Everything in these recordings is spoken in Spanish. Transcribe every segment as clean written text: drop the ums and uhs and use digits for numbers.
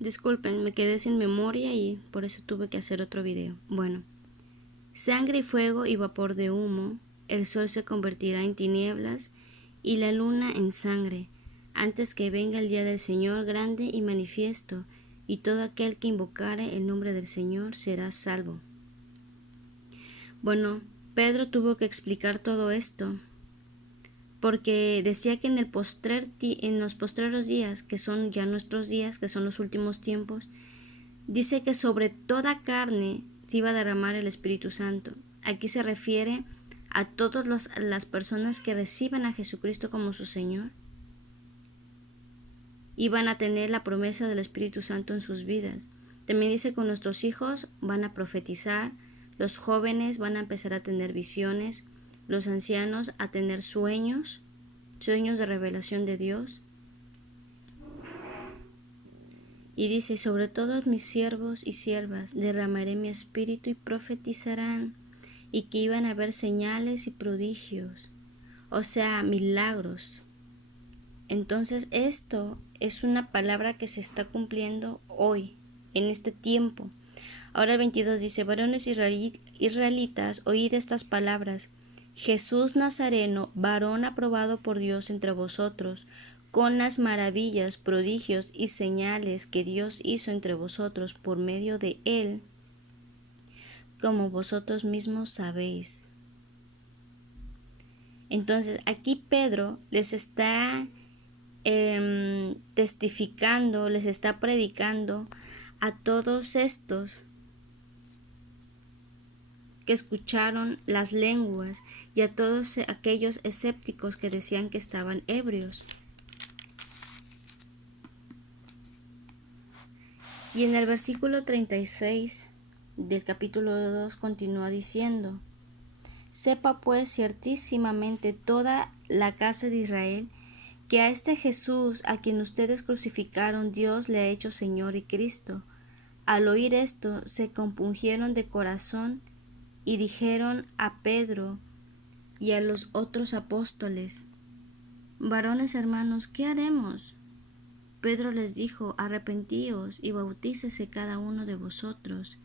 Disculpen, me quedé sin memoria y por eso tuve que hacer otro video. Bueno, sangre y fuego y vapor de humo, el sol se convertirá en tinieblas y la luna en sangre, antes que venga el día del Señor grande y manifiesto, y todo aquel que invocare el nombre del Señor será salvo. Bueno, Pedro tuvo que explicar todo esto, porque decía que en los postreros días, que son ya nuestros días, que son los últimos tiempos, dice que sobre toda carne se iba a derramar el Espíritu Santo. Aquí se refiere a todas las personas que reciban a Jesucristo como su Señor. Iban a tener la promesa del Espíritu Santo en sus vidas. También dice que nuestros hijos van a profetizar, los jóvenes van a empezar a tener visiones, los ancianos a tener sueños de revelación de Dios. Y dice, sobre todos mis siervos y siervas derramaré mi espíritu y profetizarán, y que iban a haber señales y prodigios, o sea, milagros. Entonces esto es una palabra que se está cumpliendo hoy, en este tiempo. Ahora el 22 dice, varones israelitas, oíd estas palabras. Jesús Nazareno, varón aprobado por Dios entre vosotros, con las maravillas, prodigios y señales que Dios hizo entre vosotros por medio de él, como vosotros mismos sabéis. Entonces aquí Pedro les está testificando, les está predicando a todos estos que escucharon las lenguas y a todos aquellos escépticos que decían que estaban ebrios. Y en el versículo 36 del capítulo 2 continúa diciendo, sepa pues ciertísimamente toda la casa de Israel que a este Jesús a quien ustedes crucificaron Dios le ha hecho Señor y Cristo. Al oír esto se compungieron de corazón y dijeron a Pedro y a los otros apóstoles, varones hermanos, ¿qué haremos? Pedro les dijo, arrepentíos y bautícese cada uno de vosotros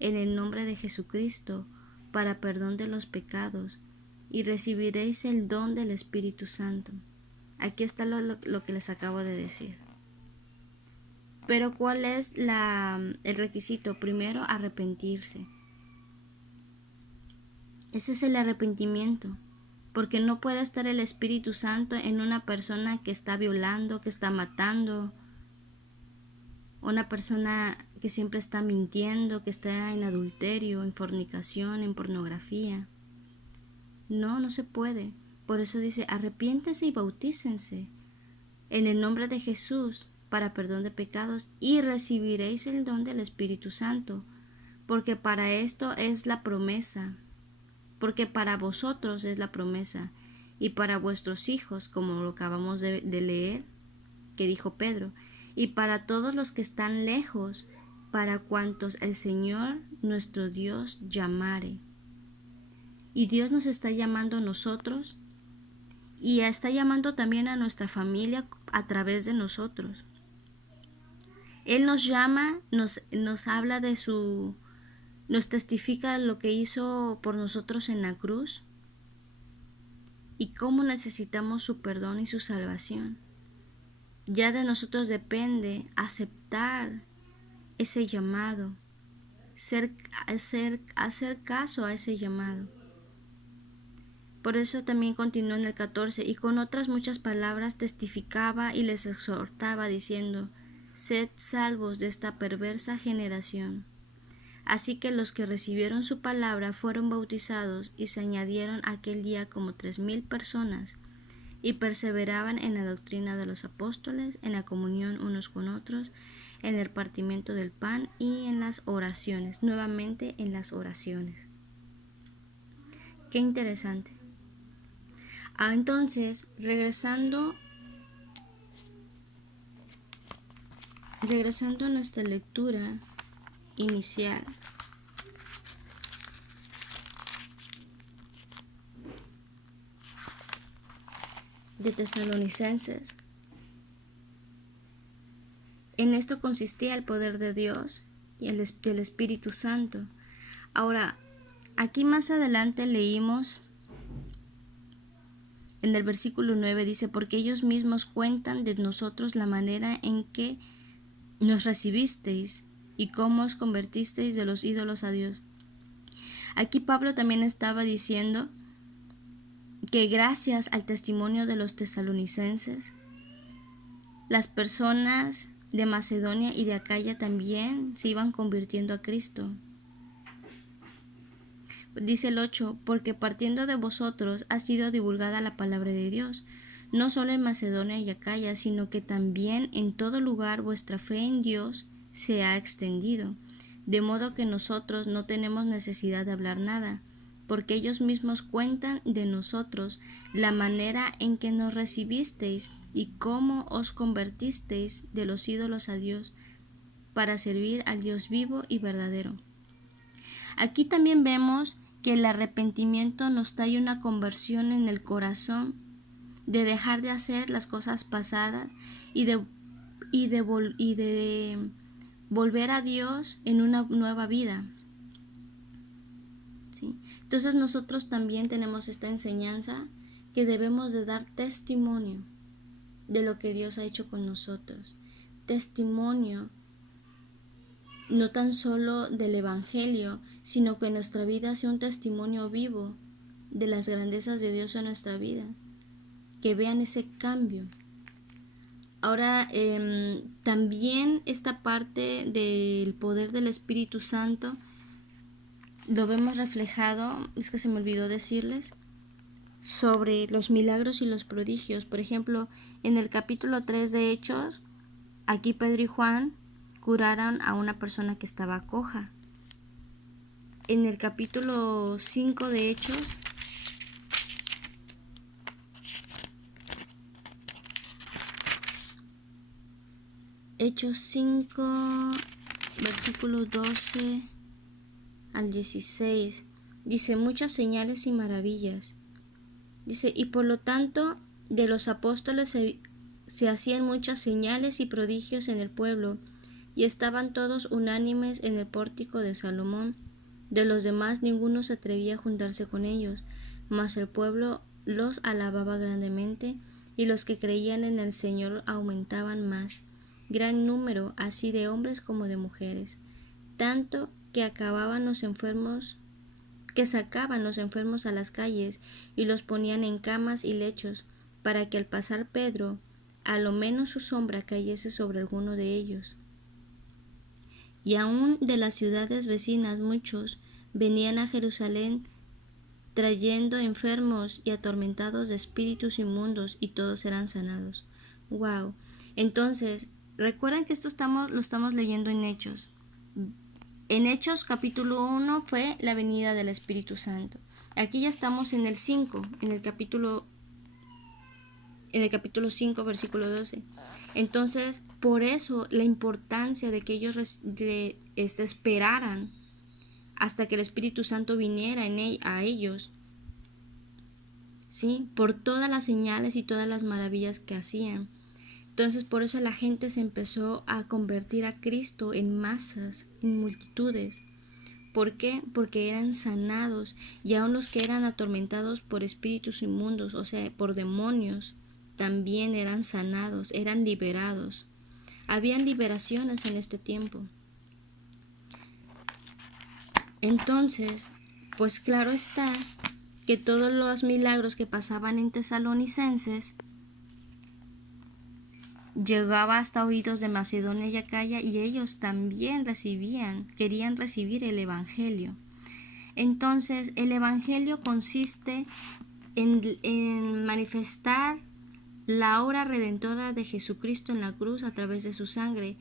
en el nombre de Jesucristo para perdón de los pecados y recibiréis el don del Espíritu Santo. Aquí está lo que les acabo de decir. Pero ¿cuál es el requisito? Primero, arrepentirse. Ese es el arrepentimiento, porque no puede estar el Espíritu Santo en una persona que está violando, que está matando, una persona que siempre está mintiendo, que está en adulterio, en fornicación, en pornografía. No se puede. Por eso dice, arrepiéntese y bautícense en el nombre de Jesús para perdón de pecados y recibiréis el don del Espíritu Santo, porque para esto es la promesa, porque para vosotros es la promesa y para vuestros hijos, como lo acabamos de leer, que dijo Pedro, y para todos los que están lejos, para cuantos el Señor nuestro Dios llamare. Y Dios nos está llamando a nosotros y está llamando también a nuestra familia a través de nosotros. Él nos llama, nos habla de nos testifica lo que hizo por nosotros en la cruz y cómo necesitamos su perdón y su salvación. Ya de nosotros depende aceptar ese llamado, hacer caso a ese llamado. Por eso también continuó en el 14, y con otras muchas palabras testificaba y les exhortaba diciendo, sed salvos de esta perversa generación. Así que los que recibieron su palabra fueron bautizados y se añadieron aquel día como 3,000 personas y perseveraban en la doctrina de los apóstoles, en la comunión unos con otros, en el partimiento del pan y en las oraciones, nuevamente en las oraciones. Qué interesante. Entonces, regresando a nuestra lectura inicial, de Tesalonicenses, En esto consistía el poder de Dios y del Espíritu Santo. Ahora, aquí más adelante leímos en el versículo 9, dice, porque ellos mismos cuentan de nosotros la manera en que nos recibisteis y cómo os convertisteis de los ídolos a Dios. Aquí Pablo también estaba diciendo que gracias al testimonio de los tesalonicenses, las personas de Macedonia y de Acaya también se iban convirtiendo a Cristo. Dice el 8, porque partiendo de vosotros ha sido divulgada la palabra de Dios, no solo en Macedonia y Acaya, sino que también en todo lugar vuestra fe en Dios se ha extendido, de modo que nosotros no tenemos necesidad de hablar nada, porque ellos mismos cuentan de nosotros la manera en que nos recibisteis y cómo os convertisteis de los ídolos a Dios, para servir al Dios vivo y verdadero. Aquí también vemos que el arrepentimiento nos trae una conversión en el corazón, de dejar de hacer las cosas pasadas y de volver a Dios en una nueva vida. ¿Sí? Entonces nosotros también tenemos esta enseñanza que debemos de dar testimonio de lo que Dios ha hecho con nosotros. Testimonio no tan solo del Evangelio, sino que nuestra vida sea un testimonio vivo de las grandezas de Dios en nuestra vida, que vean ese cambio. Ahora, también esta parte del poder del Espíritu Santo lo vemos reflejado, es que se me olvidó decirles, sobre los milagros y los prodigios. Por ejemplo, en el capítulo 3 de Hechos, aquí Pedro y Juan curaron a una persona que estaba coja. En el capítulo 5 de Hechos, Hechos 5, versículo 12 al 16, dice, muchas señales y maravillas. Dice, y por lo tanto, de los apóstoles se hacían muchas señales y prodigios en el pueblo, y estaban todos unánimes en el pórtico de Salomón. De los demás ninguno se atrevía a juntarse con ellos, mas el pueblo los alababa grandemente, y los que creían en el Señor aumentaban más, gran número así de hombres como de mujeres, tanto que sacaban los enfermos a las calles y los ponían en camas y lechos, para que al pasar Pedro, a lo menos su sombra cayese sobre alguno de ellos. Y aun de las ciudades vecinas muchos venían a Jerusalén trayendo enfermos y atormentados de espíritus inmundos, y todos eran sanados. Wow. Entonces, recuerden que esto lo estamos leyendo en Hechos. En Hechos capítulo 1 fue la venida del Espíritu Santo. Aquí ya estamos en el 5, en el capítulo 5, versículo 12. Entonces, por eso la importancia de que ellos esperaran hasta que el Espíritu Santo viniera a ellos, ¿sí? Por todas las señales y todas las maravillas que hacían. Entonces, por eso la gente se empezó a convertir a Cristo en masas, en multitudes. ¿Por qué? Porque eran sanados, y aun los que eran atormentados por espíritus inmundos, o sea, por demonios, también eran sanados, eran liberados. Habían liberaciones en este tiempo. Entonces, pues claro está que todos los milagros que pasaban en Tesalonicenses llegaba hasta oídos de Macedonia y Acaya, y ellos también querían recibir el Evangelio. Entonces, el Evangelio consiste en manifestar la obra redentora de Jesucristo en la cruz a través de su sangre,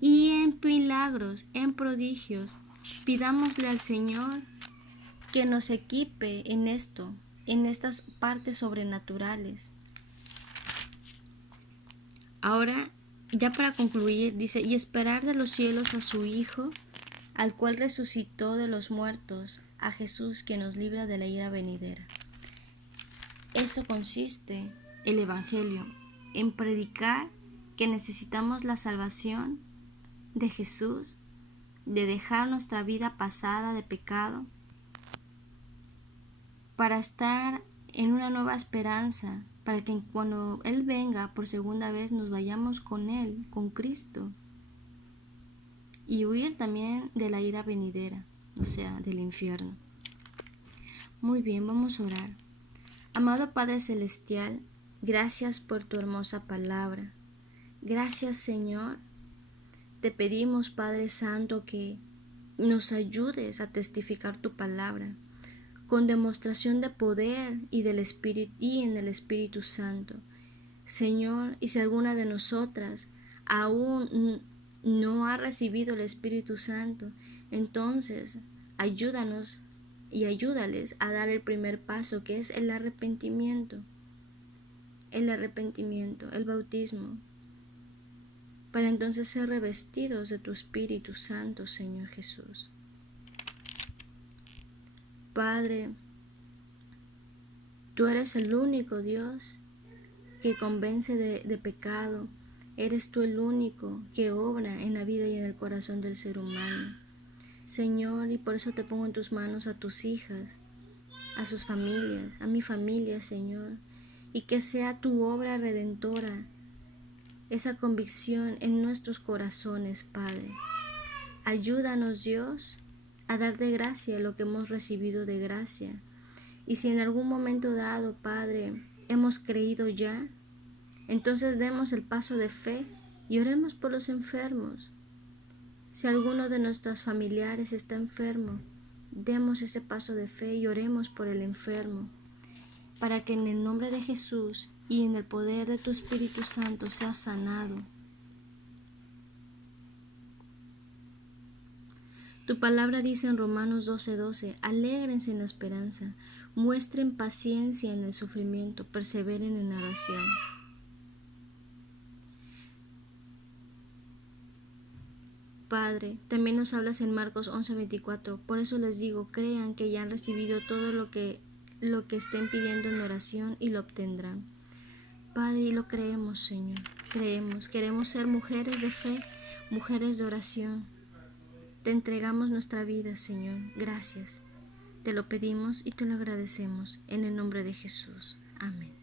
y en milagros, en prodigios. Pidámosle al Señor que nos equipe en esto, en estas partes sobrenaturales. Ahora, ya para concluir, dice, y esperar de los cielos a su Hijo, al cual resucitó de los muertos, a Jesús, que nos libra de la ira venidera. Esto consiste el Evangelio, en predicar que necesitamos la salvación de Jesús, de dejar nuestra vida pasada de pecado, para estar en una nueva esperanza, para que cuando Él venga por segunda vez nos vayamos con Él, con Cristo, y huir también de la ira venidera, o sea, del infierno. Muy bien, vamos a orar. Amado Padre Celestial, gracias por tu hermosa palabra. Gracias, Señor. Te pedimos, Padre Santo, que nos ayudes a testificar tu palabra con demostración de poder y del Espíritu y en el Espíritu Santo. Señor, y si alguna de nosotras aún no ha recibido el Espíritu Santo, entonces ayúdanos y ayúdales a dar el primer paso, que es el arrepentimiento, el bautismo, para entonces ser revestidos de tu Espíritu Santo, Señor Jesús. Padre, tú eres el único Dios que convence de pecado. Eres tú el único que obra en la vida y en el corazón del ser humano. Señor, y por eso te pongo en tus manos a tus hijas, a sus familias, a mi familia, Señor, y que sea tu obra redentora, esa convicción en nuestros corazones, Padre. Ayúdanos, Dios, a dar de gracia lo que hemos recibido de gracia. Y si en algún momento dado, Padre, hemos creído ya, entonces demos el paso de fe y oremos por los enfermos. Si alguno de nuestros familiares está enfermo, demos ese paso de fe y oremos por el enfermo, para que en el nombre de Jesús y en el poder de tu Espíritu Santo sea sanado. Tu palabra dice en Romanos 12:12, alégrense en la esperanza, muestren paciencia en el sufrimiento, perseveren en la oración. Padre, también nos hablas en Marcos 11:24, por eso les digo, crean que ya han recibido todo lo que estén pidiendo en oración y lo obtendrán. Padre, y lo creemos, Señor, queremos ser mujeres de fe, mujeres de oración. Te entregamos nuestra vida, Señor, gracias. Te lo pedimos y te lo agradecemos, en el nombre de Jesús. Amén.